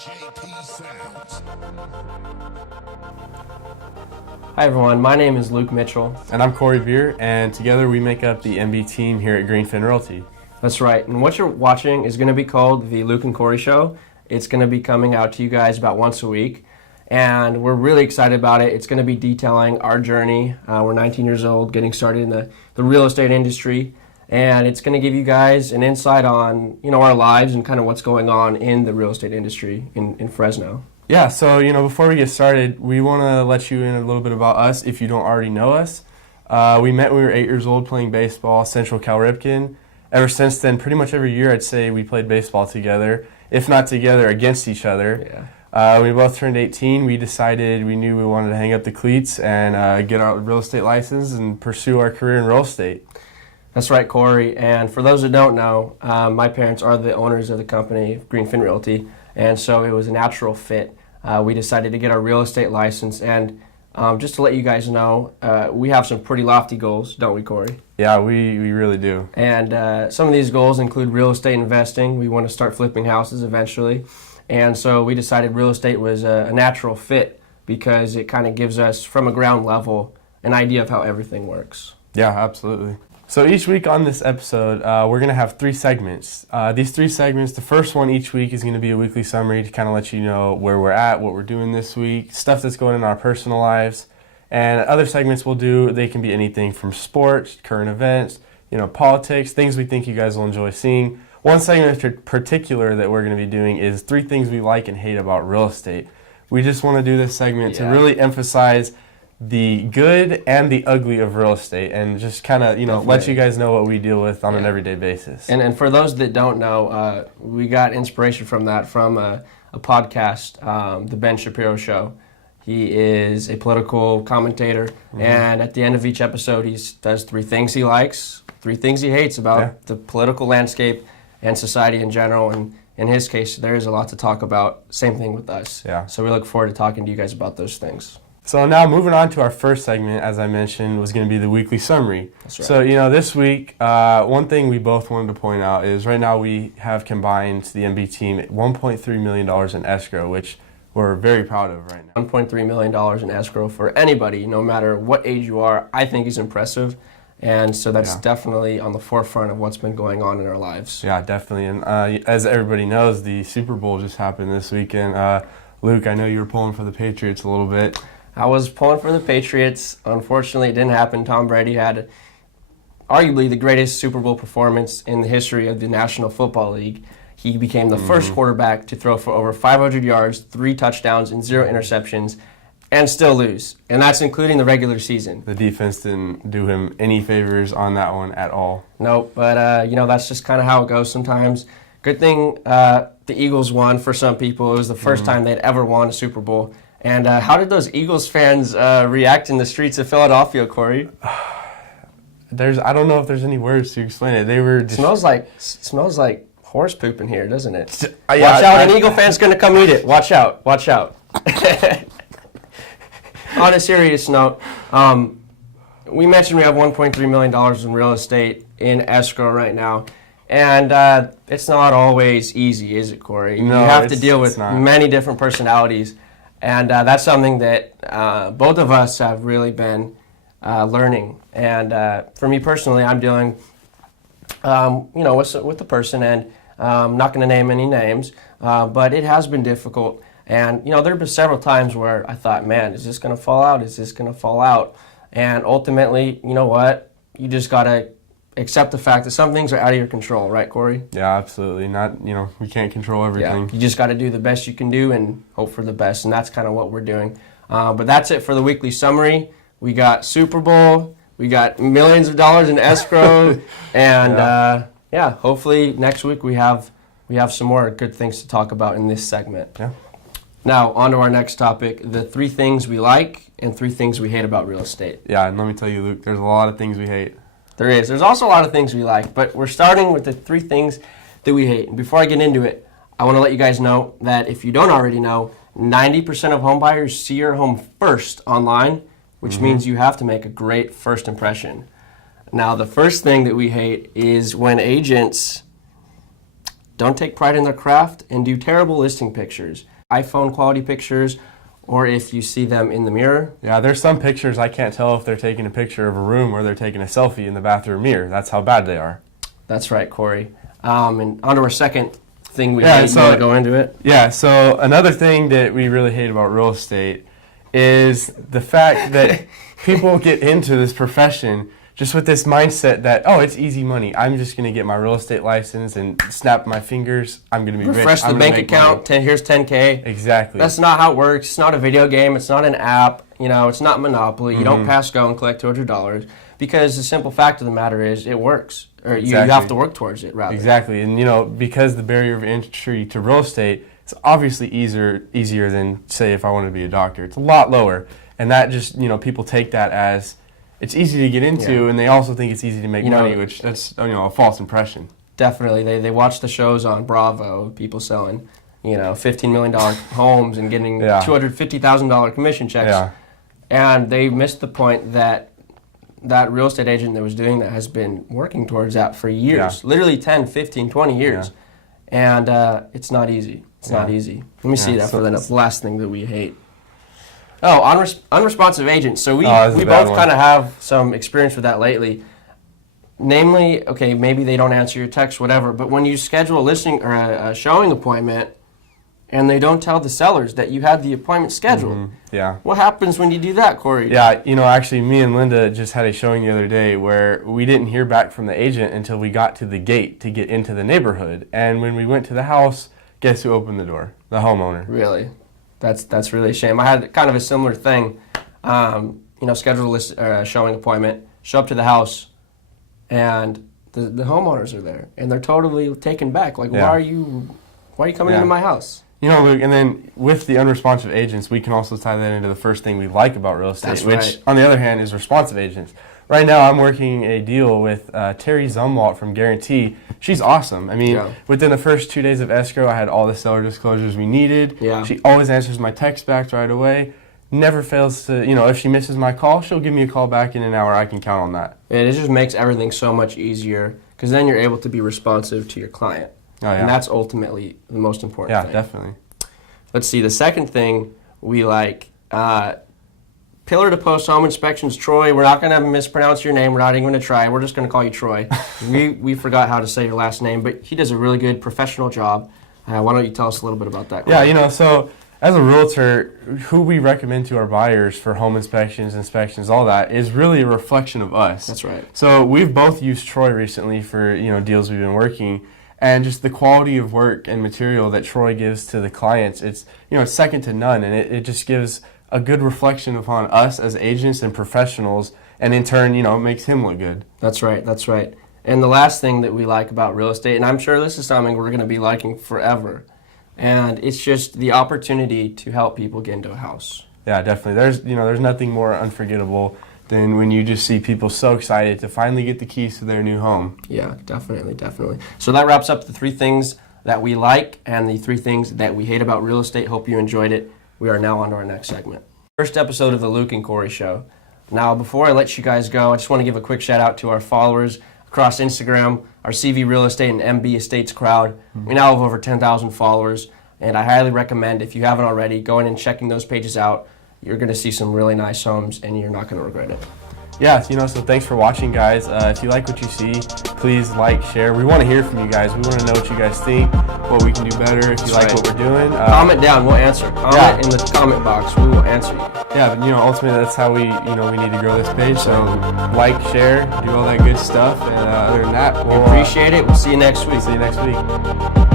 Hi everyone, my name is Luke Mitchell. And I'm Corey Beer, and together we make up the MB team here at Greenfin Realty. That's right, and what you're watching is going to be called the Luke and Corey Show. It's going to be coming out to you guys about once a week, and we're really excited about it. It's going to be detailing our journey. We're 19 years old, getting started in the real estate industry, and it's going to give you guys an insight on our lives and kind of what's going on in the real estate industry in Fresno. Yeah, so before we get started, we want to let you in a little bit about us if you don't already know us. We met when we were 8 years old playing baseball, Central Cal Ripken. Ever since then, pretty much every year I'd say we played baseball together, if not together, against each other. Yeah. We both turned 18. We decided we knew we wanted to hang up the cleats and get our real estate license and pursue our career in real estate. That's right, Corey. And for those that don't know, my parents are the owners of the company, Greenfin Realty, and so it was a natural fit. We decided to get our real estate license, and just to let you guys know, we have some pretty lofty goals, don't we, Corey? Yeah, we really do. And some of these goals include real estate investing. We want to start flipping houses eventually, and so we decided real estate was a natural fit because it kind of gives us, from a ground level, an idea of how everything works. Yeah, absolutely. So each week on this episode, we're going to have 3 segments. These 3 segments, the first one each week is going to be a weekly summary to kind of let you know where we're at, what we're doing this week, stuff that's going on in our personal lives. And other segments we'll do, they can be anything from sports, current events, politics, things we think you guys will enjoy seeing. One segment in particular that we're going to be doing is 3 things we like and hate about real estate. We just want to do this segment to really emphasize the good and the ugly of real estate, and just kind of let you guys know what we deal with on an everyday basis. And for those that don't know, we got inspiration from that from a podcast, the Ben Shapiro Show. He is a political commentator, and at the end of each episode, he does 3 things he likes, 3 things he hates about the political landscape and society in general. And in his case, there is a lot to talk about. Same thing with us. Yeah. So we look forward to talking to you guys about those things. So now moving on to our first segment, as I mentioned, was going to be the weekly summary. That's right. So, this week, one thing we both wanted to point out is right now we have combined the MB team $1.3 million in escrow, which we're very proud of right now. $1.3 million in escrow for anybody, no matter what age you are, I think is impressive. And so that's definitely on the forefront of what's been going on in our lives. Yeah, definitely. And as everybody knows, the Super Bowl just happened this weekend. Luke, I know you were pulling for the Patriots a little bit. I was pulling for the Patriots. Unfortunately, it didn't happen. Tom Brady had arguably the greatest Super Bowl performance in the history of the National Football League. He became the first quarterback to throw for over 500 yards, 3 touchdowns, and 0 interceptions, and still lose. And that's including the regular season. The defense didn't do him any favors on that one at all. Nope, but that's just kind of how it goes sometimes. Good thing the Eagles won for some people. It was the first time they'd ever won a Super Bowl. And how did those Eagles fans react in the streets of Philadelphia, Corey? I don't know if there's any words to explain it. They were just... smells like horse poop in here, doesn't it? Watch out, an Eagle fan's going to come eat it. Watch out. On a serious note, we mentioned we have $1.3 million in real estate in escrow right now. And it's not always easy, is it, Corey? No, you have to deal with many different personalities. And that's something that both of us have really been learning. And for me personally, I'm dealing, with the person, and I'm not going to name any names, but it has been difficult. And, there have been several times where I thought, man, is this going to fall out? Is this going to fall out? And ultimately, you know what? You just got to accept the fact that some things are out of your control, right, Corey? Yeah, absolutely. We can't control everything. Yeah, you just got to do the best you can do and hope for the best, and that's kind of what we're doing. But that's it for the weekly summary. We got Super Bowl, we got millions of dollars in escrow, and hopefully next week we have some more good things to talk about in this segment. Yeah. Now, on to our next topic, the 3 things we like and 3 things we hate about real estate. Yeah, and let me tell you, Luke, there's a lot of things we hate. There is. There's also a lot of things we like, but we're starting with the 3 things that we hate. And before I get into it, I want to let you guys know that if you don't already know, 90% of home buyers see your home first online, which means you have to make a great first impression. Now, the first thing that we hate is when agents don't take pride in their craft, and do terrible listing pictures. iPhone quality pictures, or if you see them in the mirror. Yeah, there's some pictures I can't tell if they're taking a picture of a room or they're taking a selfie in the bathroom mirror. That's how bad they are. That's right, Corey. And on to our second thing we hate. You want to go into it? Yeah, so another thing that we really hate about real estate is the fact that people get into this profession just with this mindset that, oh, it's easy money. I'm just going to get my real estate license and snap my fingers. I'm going to be rich. Refresh the bank account. Here's $10K. Exactly. That's not how it works. It's not a video game. It's not an app. It's not Monopoly. You don't pass go and collect $200 because the simple fact of the matter is it works. Or you have to work towards it, rather. Exactly. And, because the barrier of entry to real estate is obviously easier than, say, if I wanted to be a doctor. It's a lot lower. And that just, people take that as it's easy to get into, and they also think it's easy to make money, which that's a false impression. Definitely, they watch the shows on Bravo, people selling, $15 million homes and getting $250,000 commission checks, and they missed the point that real estate agent that was doing that has been working towards that for years, literally 10, 15, 20 years, and it's not easy. It's not easy. Let me see that for the last thing that we hate. Oh, unresponsive agents. So we both kind of have some experience with that lately. Namely, okay, maybe they don't answer your text, whatever, but when you schedule a listing or a showing appointment and they don't tell the sellers that you had the appointment scheduled. What happens when you do that, Corey? Yeah, actually, me and Linda just had a showing the other day where we didn't hear back from the agent until we got to the gate to get into the neighborhood. And when we went to the house, guess who opened the door? The homeowner. Really? That's really a shame. I had kind of a similar thing. Schedule a showing appointment, show up to the house, and the homeowners are there, and they're totally taken back. Like, why are you coming into my house? Luke, and then with the unresponsive agents, we can also tie that into the first thing we like about real estate, which, on the other hand, is responsive agents. Right now, I'm working a deal with Terry Zumwalt from Guarantee. She's awesome. I mean, within the first 2 days of escrow, I had all the seller disclosures we needed. She always answers my text back right away. Never fails to, if she misses my call, she'll give me a call back in an hour. I can count on that. It just makes everything so much easier because then you're able to be responsive to your client. And that's ultimately the most important thing. Yeah, definitely. Let's see. The second thing we like, pillar to post home inspections, Troy. We're not going to mispronounce your name. We're not even going to try. We're just going to call you Troy. we forgot how to say your last name, but he does a really good professional job. Why don't you tell us a little bit about that? Corey? Yeah, so as a realtor, who we recommend to our buyers for home inspections, all that is really a reflection of us. That's right. So we've both used Troy recently for deals we've been working. And just the quality of work and material that Troy gives to the clients, it's second to none, and it just gives a good reflection upon us as agents and professionals, and in turn, it makes him look good. That's right. And the last thing that we like about real estate, and I'm sure this is something we're going to be liking forever, and it's just the opportunity to help people get into a house. Yeah, definitely. There's nothing more unforgettable than when you just see people so excited to finally get the keys to their new home. Yeah, definitely. So that wraps up the 3 things that we like and the 3 things that we hate about real estate. Hope you enjoyed it. We are now on to our next segment. First episode of the Luke and Corey Show. Now, before I let you guys go, I just want to give a quick shout out to our followers across Instagram, our CV Real Estate and MB Estates crowd. We now have over 10,000 followers, and I highly recommend, if you haven't already, going and checking those pages out. You're going to see some really nice homes, and you're not going to regret it. Yeah, so thanks for watching, guys. If you like what you see, please like, share. We want to hear from you guys. We want to know what you guys think, what we can do better, if you like what we're doing. Comment down, we'll answer. Comment in the comment box, we will answer you. Yeah, but, ultimately that's how we need to grow this page. So like, share, do all that good stuff. And other than that, we appreciate it. We'll see you next week. See you next week.